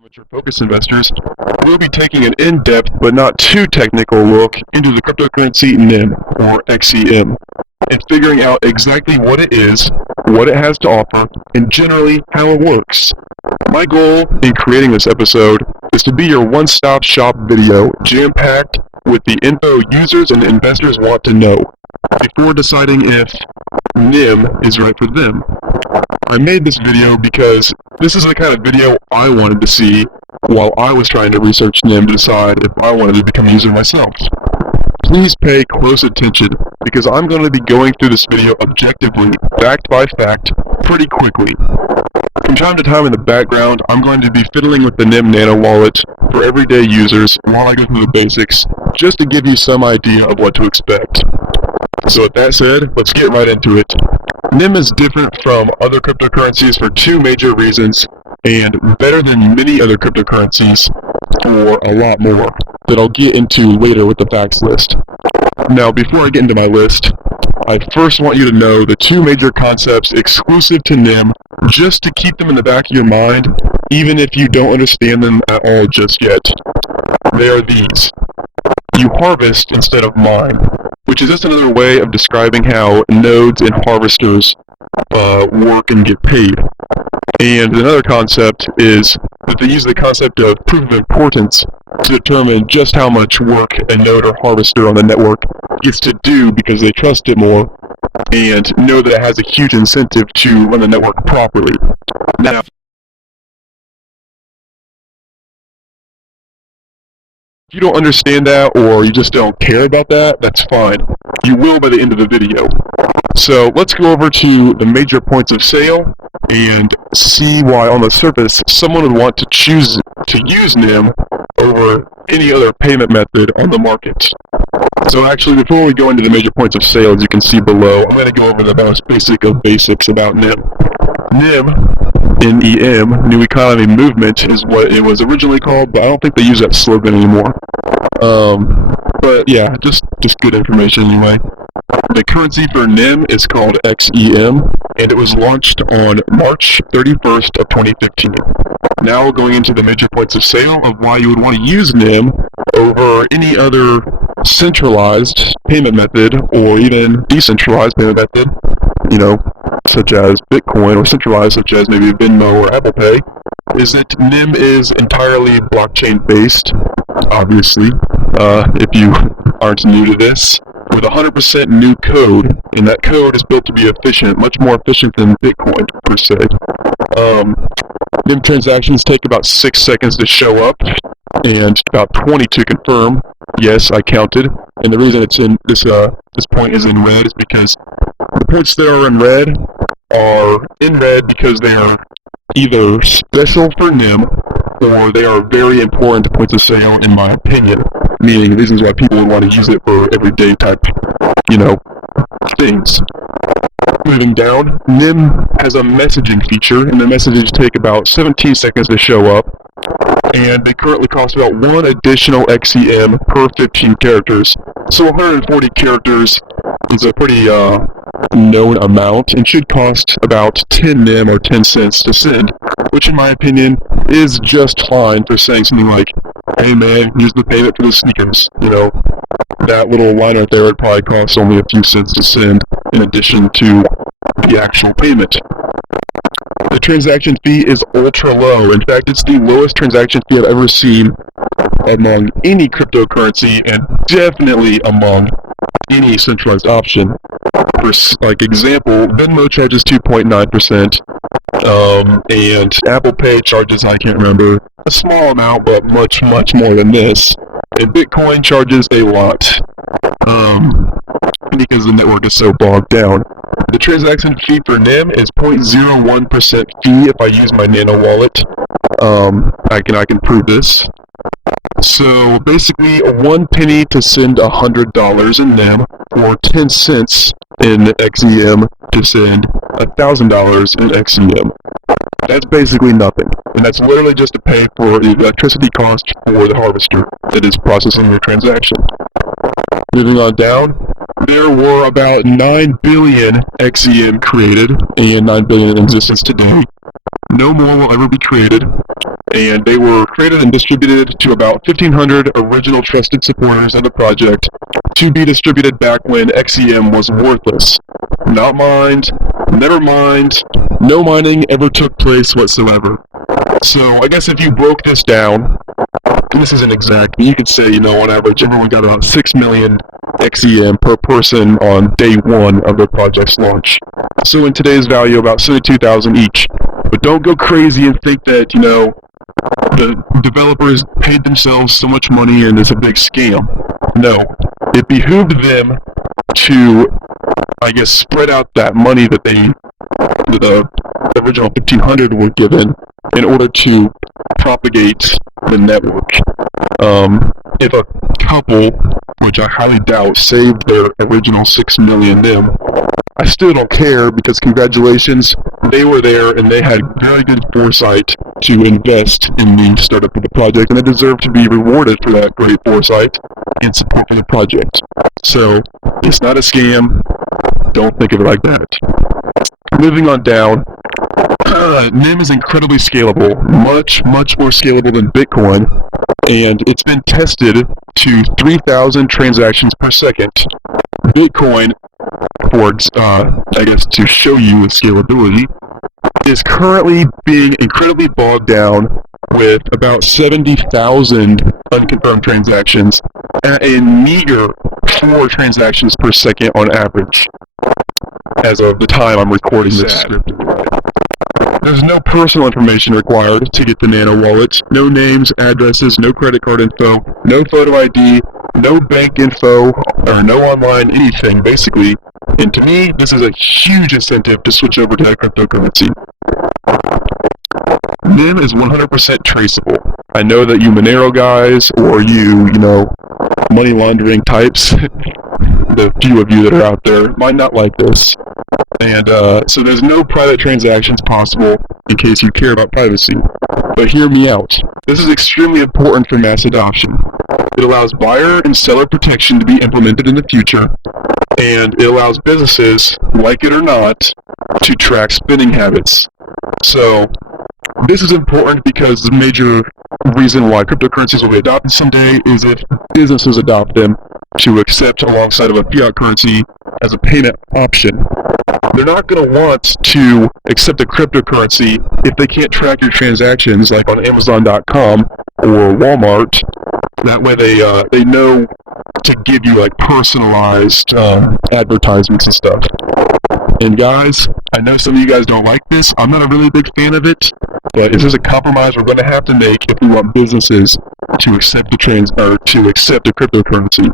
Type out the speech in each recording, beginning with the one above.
Amateur focus investors, we'll be taking an in-depth but not too technical look into the cryptocurrency NIM, or XEM, and figuring out exactly what it is, what it has to offer, and generally how it works. My goal in creating this episode is to be your one-stop shop video, jam-packed with the info users and investors want to know, before deciding if NIM is right for them. I made this video because this is the kind of video I wanted to see while I was trying to research NIM to decide if I wanted to become a user myself. Please pay close attention because I'm going to be going through this video objectively, fact by fact, pretty quickly. From time to time in the background, I'm going to be fiddling with the NIM Nano wallet for everyday users while I go through the basics, just to give you some idea of what to expect. So with that said, let's get right into it. NIM is different from other cryptocurrencies for two major reasons, and better than many other cryptocurrencies for a lot more, that I'll get into later with the facts list. Now, before I get into my list, I first want you to know the two major concepts exclusive to NIM, just to keep them in the back of your mind, even if you don't understand them at all just yet. They are these. You harvest instead of mine, which is just another way of describing how nodes and harvesters work and get paid. And another concept is that they use the concept of proof of importance to determine just how much work a node or harvester on the network gets to do because they trust it more and know that it has a huge incentive to run the network properly. Now, if you don't understand that or you just don't care about that, that's fine. You will by the end of the video. So let's go over to the major points of sale and see why on the surface someone would want to choose to use NIM over any other payment method on the market. So actually, before we go into the major points of sale, as you can see below, I'm going to go over the most basic of basics about NIM. NIM, N-E-M, New Economy Movement, is what it was originally called, but I don't think they use that slogan anymore. But yeah, just good information anyway. The currency for NIM is called XEM, and it was launched on March 31st of 2015. Now going into the major points of sale of why you would want to use NIM over any other centralized payment method or even decentralized payment method, such as Bitcoin, or centralized such as maybe Venmo or Apple Pay, is that NIM is entirely blockchain based, obviously, if you aren't new to this, with 100% new code, and that code is built to be efficient, much more efficient than Bitcoin, per se. NIM transactions take about 6 seconds to show up, and about 20 to confirm. Yes, I counted, and the reason it's in this point is in red is because the points that are in red because they are either special for NIM or they are very important points of sale in my opinion, meaning reasons why people would want to use it for everyday type, things. Moving down, NIM has a messaging feature, and the messages take about 17 seconds to show up, and they currently cost about 1 additional XEM per 15 characters. So 140 characters is a pretty known amount and should cost about 10 NIM or 10 cents to send, which in my opinion is just fine for saying something like, hey man, here's the payment for the sneakers. That little line right there would probably cost only a few cents to send in addition to the actual payment. The transaction fee is ultra low. In fact, it's the lowest transaction fee I've ever seen among any cryptocurrency and definitely among any centralized option. For example, Venmo charges 2.9%, and Apple Pay charges, I can't remember, a small amount, but much, much more than this. And Bitcoin charges a lot, because the network is so bogged down. The transaction fee for NIM is 0.01% fee if I use my Nano wallet. I can prove this. So basically, 1 penny to send $100 in NIM, or 10 cents in XEM to send $1,000 in XEM. That's basically nothing, and that's literally just to pay for the electricity cost for the harvester that is processing your transaction. Moving on down, there were about 9 billion XEM created, and 9 billion in existence today. No more will ever be created. and they were created and distributed to about 1,500 original trusted supporters of the project to be distributed back when XEM was worthless. Not mined, never mined, no mining ever took place whatsoever. So I guess if you broke this down, and this isn't exact, but you could say, on average, everyone got about 6 million XEM per person on day one of their project's launch. So in today's value, about 72,000 each. But don't go crazy and think that, the developers paid themselves so much money and it's a big scam. No. It behooved them to, I guess, spread out that money that the original 1,500 were given in order to propagate the network. If a couple, which I highly doubt, saved their original 6 million NIM, I still don't care because congratulations, they were there and they had very good foresight to invest in the startup of the project, and they deserve to be rewarded for that great foresight and support for the project. So, it's not a scam. Don't think of it like that. Moving on down, NIM is incredibly scalable, much more scalable than Bitcoin, and it's been tested to 3,000 transactions per second. Bitcoin, to show you the scalability, is currently being incredibly bogged down with about 70,000 unconfirmed transactions at a meager 4 transactions per second on average, as of the time I'm recording this script. There's no personal information required to get the Nano wallet. No names, addresses, no credit card info, no photo ID, no bank info, or no online anything, basically. And to me, this is a huge incentive to switch over to that cryptocurrency. NIM is 100% traceable. I know that you Monero guys, or you money laundering types, the few of you that are out there, might not like this. And so there's no private transactions possible in case you care about privacy. But hear me out. This is extremely important for mass adoption. It allows buyer and seller protection to be implemented in the future, and it allows businesses, like it or not, to track spending habits. So this is important because the major reason why cryptocurrencies will be adopted someday is if businesses adopt them to accept alongside of a fiat currency as a payment option. They're not going to want to accept a cryptocurrency if they can't track your transactions, like on Amazon.com or Walmart. That way they know to give you personalized advertisements and stuff. And guys, I know some of you guys don't like this. I'm not a really big fan of it, but this is a compromise we're going to have to make if we want businesses to accept to accept a cryptocurrency.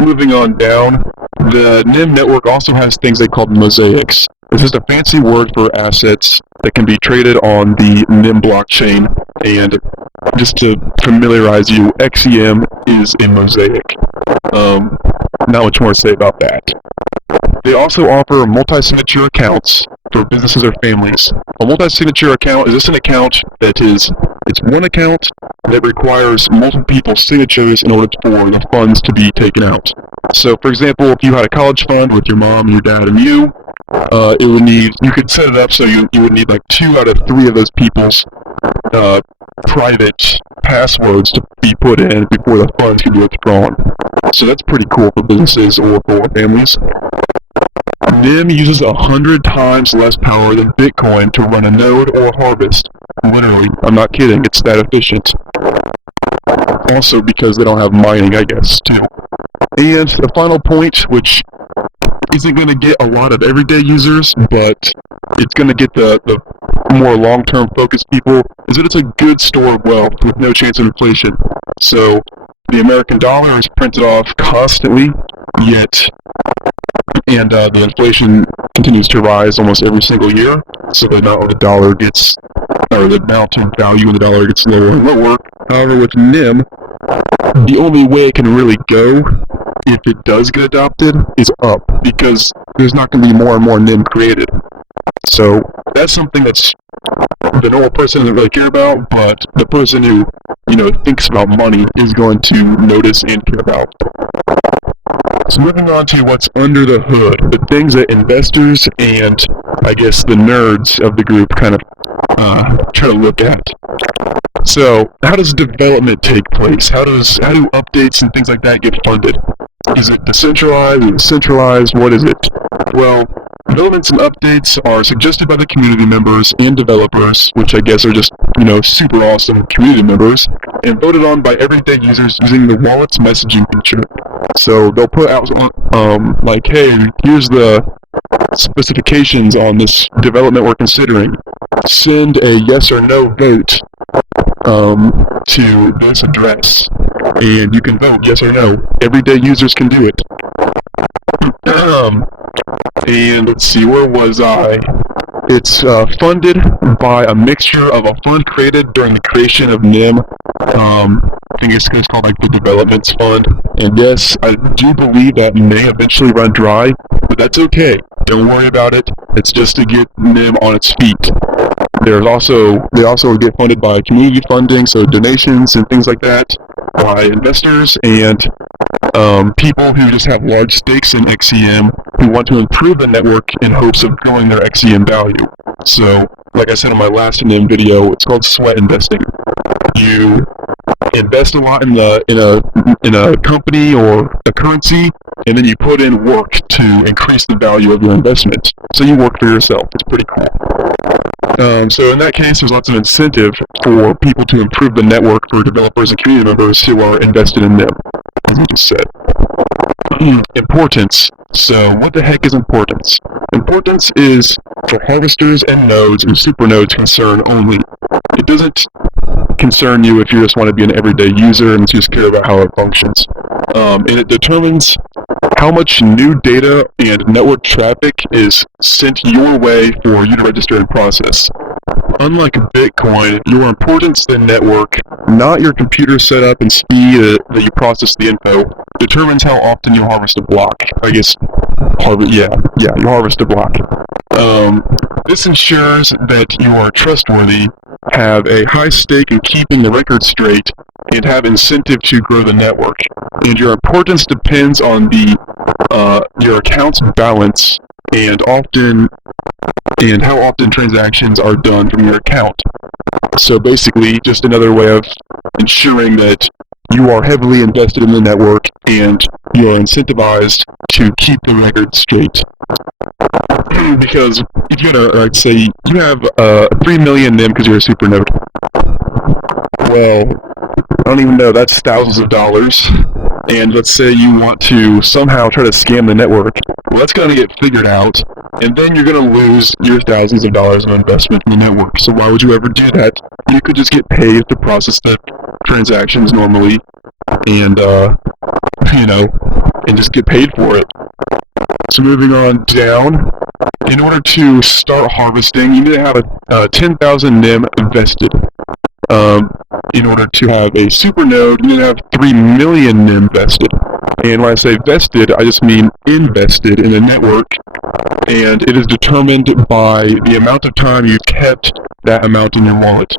Moving on down, the NIM network also has things they call mosaics. It's just a fancy word for assets that can be traded on the NIM blockchain. And just to familiarize you, XEM is a mosaic. Not much more to say about that. They also offer multi-signature accounts for businesses or families. A multi-signature account is just an account that it's one account that requires multiple people's signatures in order for the funds to be taken out. So, for example, if you had a college fund with your mom, your dad, and you could set it up so you would need 2 out of 3 of those people's private passwords to be put in before the funds can be withdrawn. So that's pretty cool for businesses or for families. NIM uses 100 times less power than Bitcoin to run a node or harvest. Literally, I'm not kidding, it's that efficient. Also because they don't have mining, I guess, too. And the final point, which isn't going to get a lot of everyday users, but it's going to get the more long-term focused people, is that it's a good store of wealth with no chance of inflation. So the American dollar is printed off constantly, and the inflation continues to rise almost every single year, so the amount of the dollar gets, or the amount of value in the dollar gets lower and lower. However, with NIM, the only way it can really go, if it does get adopted, is up, because there's not going to be more and more NIM created. So that's something that's the normal person doesn't really care about, but the person who, thinks about money is going to notice and care about. So moving on to what's under the hood, the things that investors and, I guess, the nerds of the group kind of try to look at. So, how does development take place? How do updates and things like that get funded? Is it decentralized? Is it centralized? What is it? Well, developments and updates are suggested by the community members and developers, which I guess are just, super awesome community members, and voted on by everyday users using the wallet's messaging feature. So they'll put out, like, hey, here's the specifications on this development we're considering. Send a yes or no vote to this address, and you can vote yes or no. Everyday users can do it. And let's see, where was I? It's funded by a mixture of a fund created during the creation of NIM. I think it's called like the Developments Fund. And yes, I do believe that may eventually run dry, but that's okay. Don't worry about it. It's just to get NIM on its feet. They also get funded by community funding, so donations and things like that, by investors and people who just have large stakes in XEM who want to improve the network in hopes of growing their XEM value. So, like I said in my last NIM video, it's called sweat investing. You invest a lot in a company or a currency, and then you put in work to increase the value of your investment. So you work for yourself. It's pretty cool. So in that case, there's lots of incentive for people to improve the network for developers and community members who are invested in them, as I just said. Importance. So what the heck is importance? Importance is for harvesters and nodes and supernodes concern only. It doesn't concern you if you just want to be an everyday user and just care about how it functions. And it determines how much new data and network traffic is sent your way for you to register and process. Unlike Bitcoin, your importance to the network, not your computer setup and speed that you process the info, determines how often you'll harvest a block. I guess, you harvest a block. This ensures that you are trustworthy, have a high stake in keeping the record straight, and have incentive to grow the network. And your importance depends on your account's balance and how often transactions are done from your account. So basically, just another way of ensuring that you are heavily invested in the network and you are incentivized to keep the record straight. Because if you're say you have 3 million NIM because you're a supernode. Well, I don't even know, that's thousands of dollars. And let's say you want to somehow try to scam the network. Well, that's going to get figured out, and then you're going to lose your thousands of dollars of investment in the network. So why would you ever do that? You could just get paid to process the transactions normally, and and just get paid for it. So moving on down, in order to start harvesting, you need to have 10,000 NIM invested. In order to have a supernode, you need to have 3 million NIM vested. And when I say vested, I just mean invested in the network, and it is determined by the amount of time you've kept that amount in your wallet.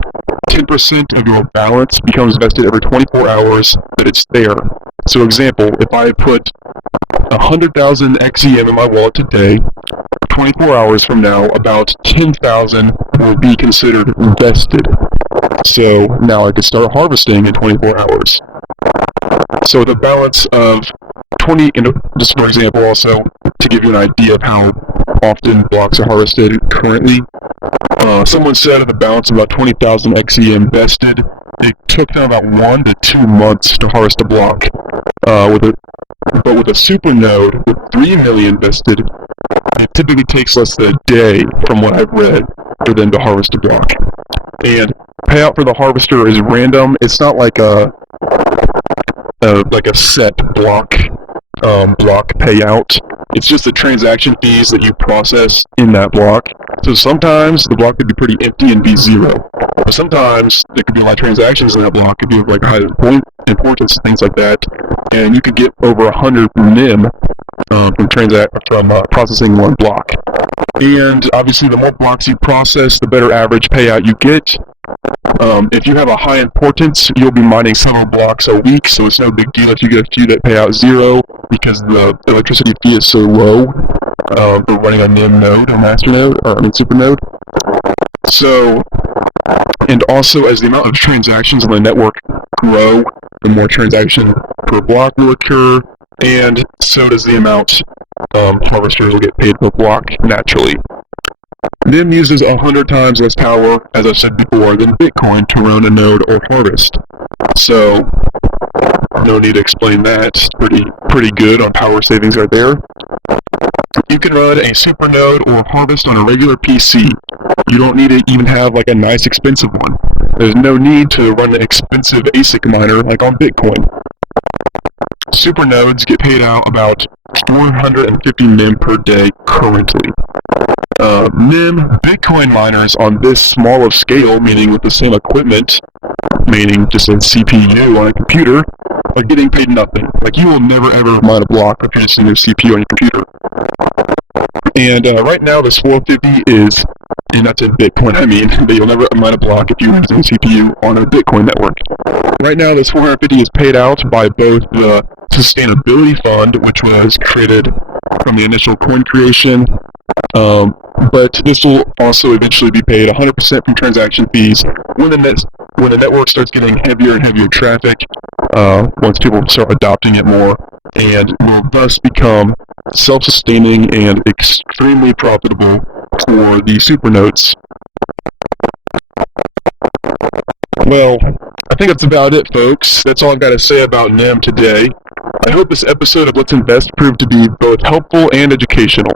10% of your balance becomes vested every 24 hours that it's there. So example, if I put 100,000 XEM in my wallet today, 24 hours from now, about 10,000 will be considered vested. So now I could start harvesting in 24 hours. So with a balance of 20, just for example also, to give you an idea of how often blocks are harvested currently, someone said at a balance of about 20,000 XEM vested, it took them about 1 to 2 months to harvest a block. But with a supernode with 3 million vested, it typically takes less than a day, from what I've read, for them to harvest a block. And payout for the harvester is random. It's not like a set block payout. It's just the transaction fees that you process in that block. So sometimes the block could be pretty empty and be zero. But sometimes there could be a lot of transactions in that block. It could be of like high importance, things like that. And you could get over 100 NIM from processing one block. And obviously, the more blocks you process, the better average payout you get. If you have a high importance, you'll be mining several blocks a week, so it's no big deal if you get a few that pay out 0, because the electricity fee is so low for running a NIM node, or master node, or super node. So And also, as the amount of transactions on the network grow, the more transactions per block will occur, and so does the amount harvesters will get paid per block naturally. NIM uses 100 times less power, as I've said before, than Bitcoin to run a node or harvest. So, no need to explain that. It's pretty good on power savings right there. You can run a super node or harvest on a regular PC. You don't need to even have like a nice expensive one. There's no need to run an expensive ASIC miner like on Bitcoin. Super nodes get paid out about 450 NIM per day currently. NIM Bitcoin miners on this small of scale, meaning with the same equipment, meaning just a CPU on a computer, are getting paid nothing. Like, you will never ever mine a block if you're just using your CPU on your computer. And right now this 450 is, and that's in Bitcoin, I mean, but you'll never mine a block if you're using a CPU on a Bitcoin network. Right now this 450 is paid out by both the Sustainability Fund, which was created from the initial coin creation, but this will also eventually be paid 100% from transaction fees when the network starts getting heavier and heavier traffic, once people start adopting it more, and will thus become self-sustaining and extremely profitable for the supernodes. Well, I think that's about it, folks. That's all I've got to say about NIM today. I hope this episode of Let's Invest proved to be both helpful and educational.